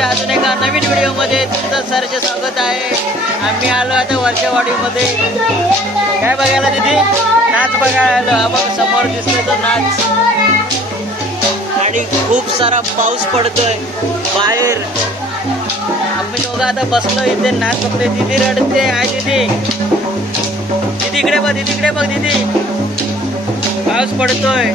आमच्या अजून एका नवीन व्हिडिओमध्ये तुमचं सरचे स्वागत आहे। आम्ही आलो आता वर्षावाडीमध्ये। काय बघायला तिथे? नाच बघायला आलो। बघ समोर दिसतोय तो नाच आणि खूप सारा पाऊस पडतोय बाहेर। आम्ही दोघं आता बसलो इथे नाच बघतोय। दीदी रडते आहे दीदी। दीदी इकडे बघ, दीदी इकडे बघ दीदी। पाऊस पडतोय।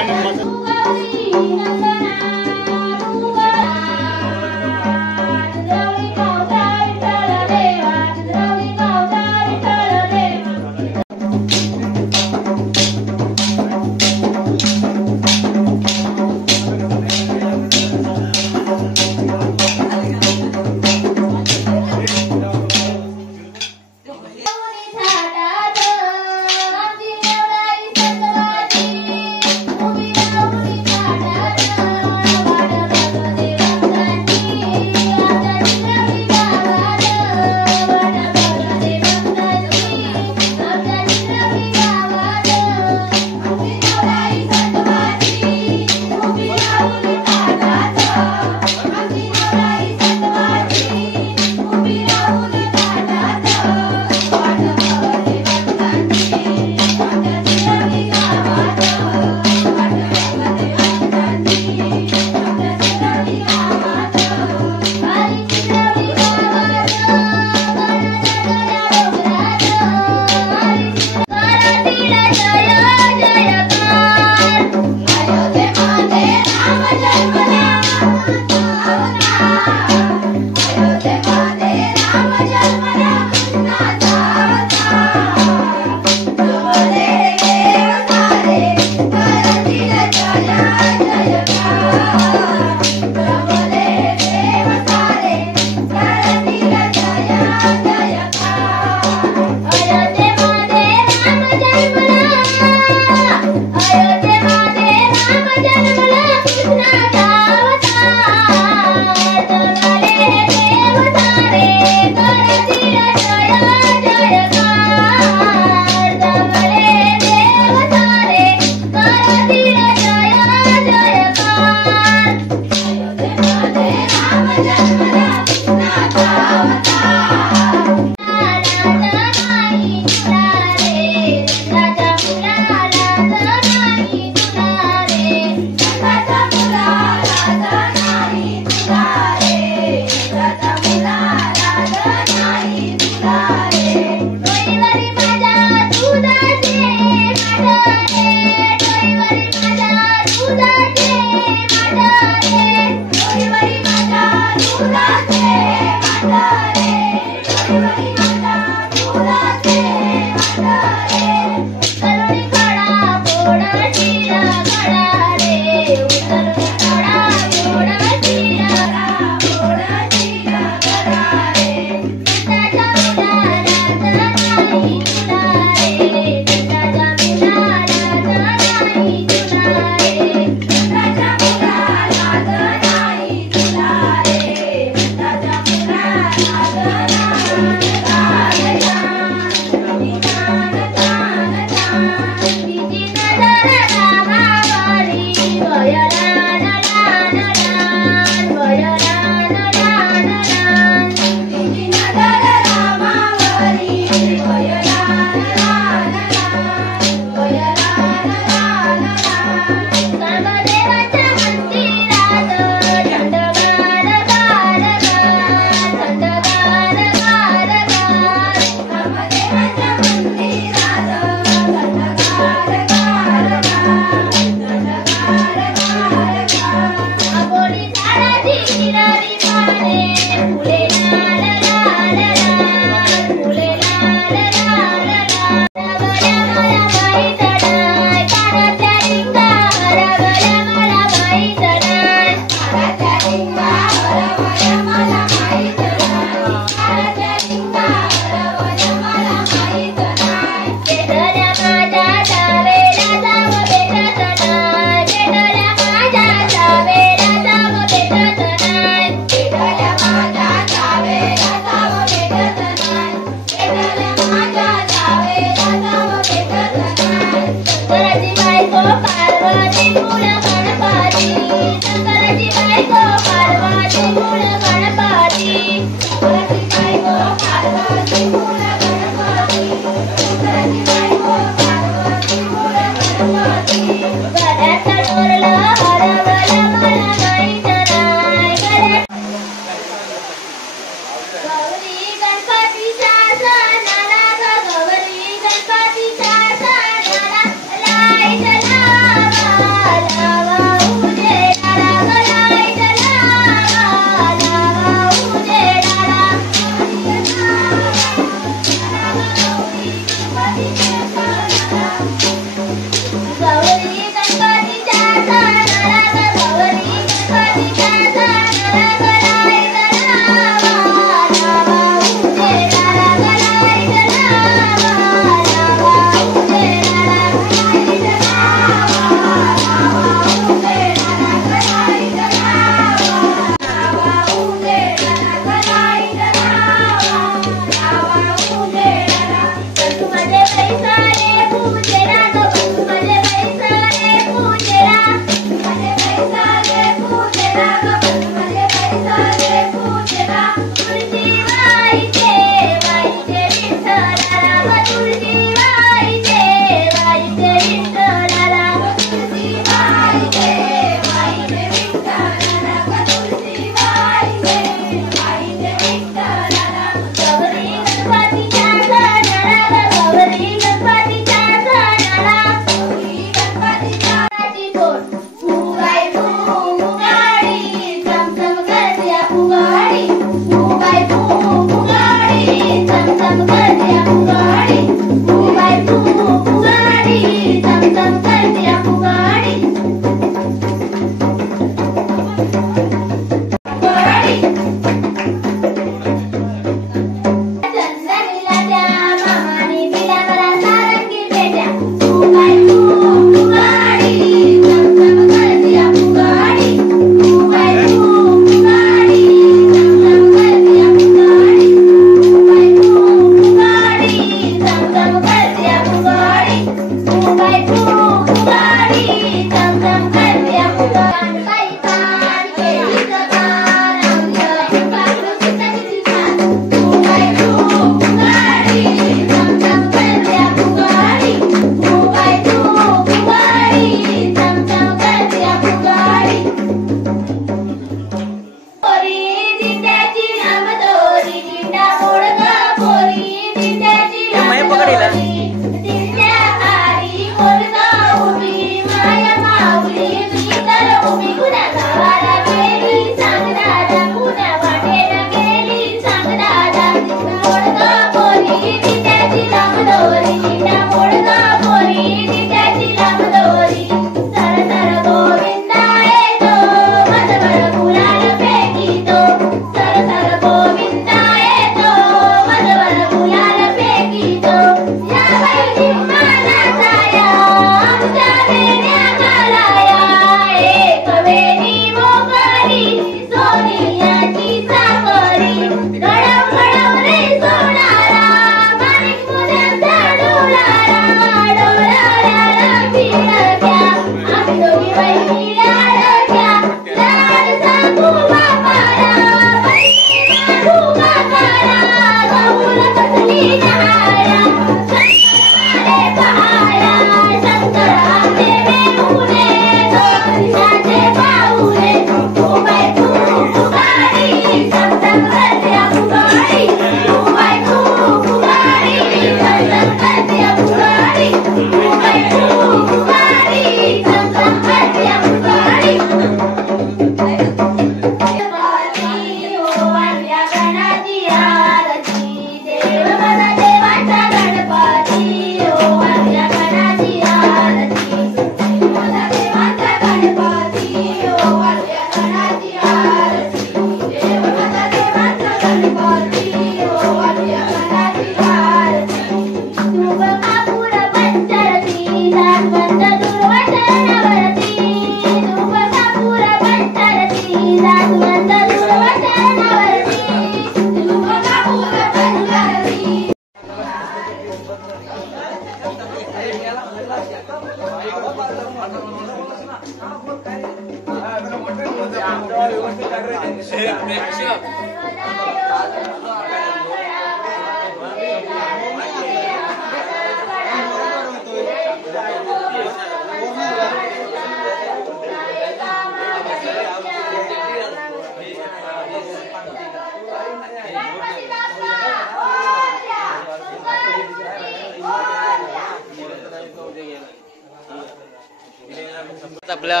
आपला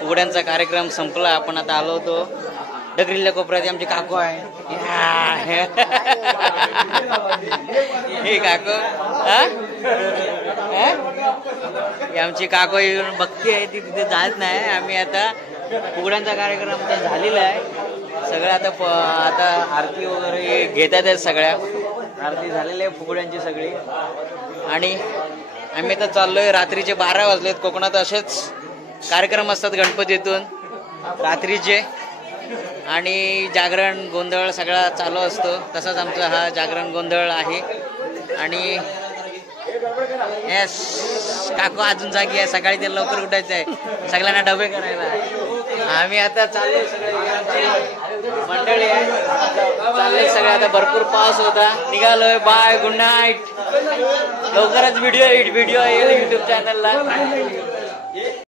फुगड्यांचा कार्यक्रम संपला. आपण आता आलो होतो डगरील्या कोपऱ्यात. आमची काकू आहे. हे काकू आमची काकू येऊन बघती आहे ती तिथे जात नाही. आम्ही आता फुगड्यांचा कार्यक्रम आमचा झालेला आहे सगळं. आता आरती वगैरे घेतात आहेत सगळ्या. आरती झालेली आहे फुगड्यांची सगळी. आणि आम्ही आता चाललोय. रात्रीचे 12 वाजलेत. कोकणात असेच कार्यक्रम असतात गणपतीतून रात्रीचे. आणि जागरण गोंधळ सगळा चालू असतो. तसाच आमचा हा जागरण गोंधळ आहे. आणि येस काकू अजून जागी आहे. सकाळी ते लवकर उठायचं आहे सगळ्यांना डबे करायला. आम्ही आता चाललोय सगळे मंडळी आहे चालले सगळे. आता भरपूर पाऊस होता. निघालोय. Bye good night. लवकरच व्हिडिओ येईल युट्यूब चॅनलला.